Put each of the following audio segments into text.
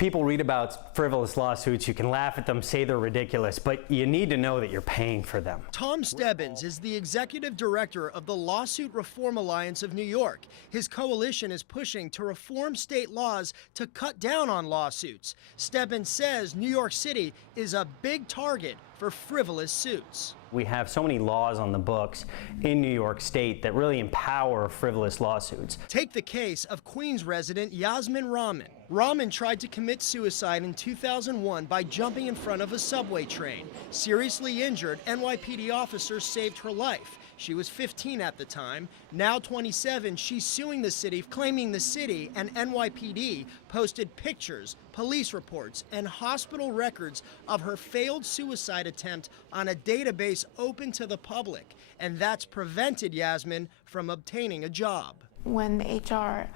People read about frivolous lawsuits, you can laugh at them, say they're ridiculous, but you need to know that you're paying for them. Tom Stebbins is the executive director of the Lawsuit Reform Alliance of New York. His coalition is pushing to reform state laws to cut down on lawsuits. Stebbins says New York City is a big target for frivolous suits. We have so many laws on the books in New York State that really empower frivolous lawsuits. Take the case of Queens resident Yasmin Rahman. Rahman tried to commit suicide in 2001 by jumping in front of a subway train. Seriously injured, NYPD officers saved her life. She was 15 at the time. Now 27, she's suing the city, claiming the city and NYPD posted pictures, police reports, and hospital records of her failed suicide attempt on a database open to the public. And that's prevented Yasmin from obtaining a job. When the HR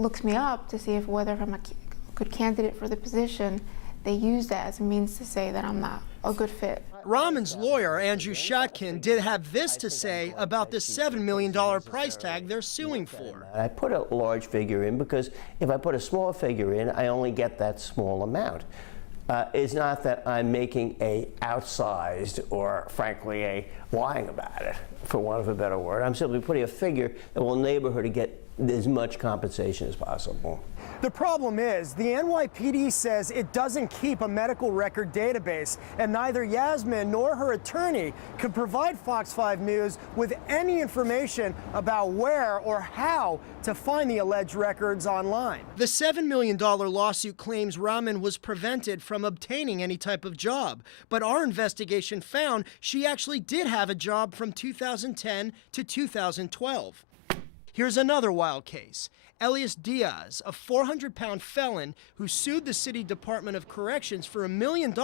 looks me up to see whether I'm a good candidate for the position, they use that as a means to say that I'm not a good fit. Rahman's lawyer, Andrew Shotkin, did have this to say about the $7 million price tag they're suing for. I put a large figure in because if I put a small figure in, I only get that small amount. It's not that I'm making a outsized or, frankly, a lying about it, for want of a better word. I'm simply putting a figure that will enable her to get as much compensation as possible. The problem is, the NYPD says it doesn't keep a medical record database, and neither Yasmin nor her attorney could provide Fox 5 News with any information about where or how to find the alleged records online. The $7 million lawsuit claims Rahman was prevented from obtaining any type of job, but our investigation found she actually did have a job from 2010 to 2012. Here's another wild case. Elias Diaz, a 400-pound felon who sued the City Department of Corrections for $1 million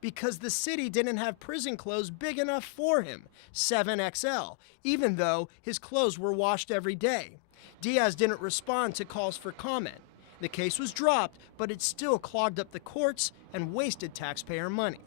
because the city didn't have prison clothes big enough for him, 7XL, even though his clothes were washed every day. Diaz didn't respond to calls for comment. The case was dropped, but it still clogged up the courts and wasted taxpayer money.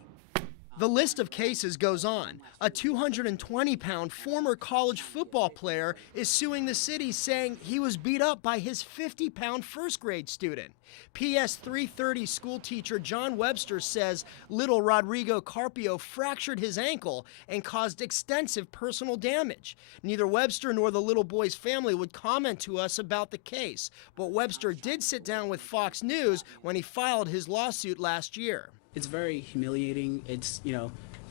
The list of cases goes on. A 220-pound former college football player is suing the city, saying he was beat up by his 50-pound first-grade student. PS 330 school teacher John Webster says little Rodrigo Carpio fractured his ankle and caused extensive personal damage. Neither Webster nor the little boy's family would comment to us about the case, but Webster did sit down with Fox News when he filed his lawsuit last year. It's very humiliating, it's,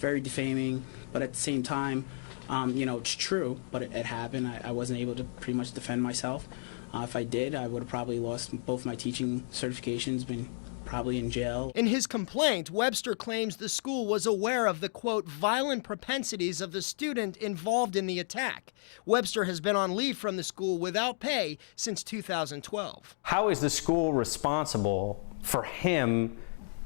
very defaming, but at the same time, it's true, but it happened. I wasn't able to pretty much defend myself. If I did, I would have probably lost both my teaching certifications, been probably in jail. In his complaint, Webster claims the school was aware of the, quote, violent propensities of the student involved in the attack. Webster has been on leave from the school without pay since 2012. How is the school responsible for him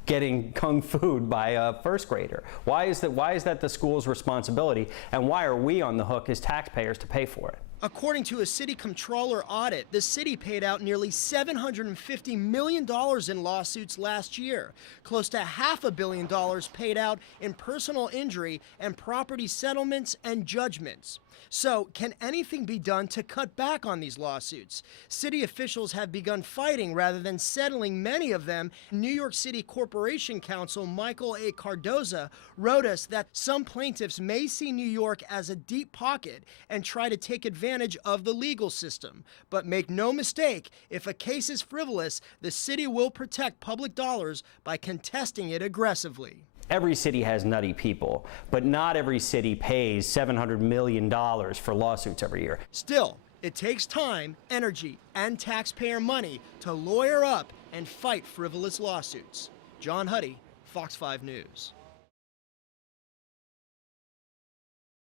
getting kung fu'd by a first grader? Why is that the school's responsibility, and why are we on the hook as taxpayers to pay for it? According to a city comptroller audit, the city paid out nearly $750 million in lawsuits last year. Close to $500 million paid out in personal injury and property settlements and judgments. So, can anything be done to cut back on these lawsuits? City officials have begun fighting rather than settling many of them. New York City Corporation Counsel Michael A. Cardoza wrote us that some plaintiffs may see New York as a deep pocket and try to take advantage of the legal system. But make no mistake, if a case is frivolous, the city will protect public dollars by contesting it aggressively. Every city has nutty people, but not every city pays $700 million for lawsuits every year. Still, it takes time, energy, and taxpayer money to lawyer up and fight frivolous lawsuits. John Huddy, Fox 5 News.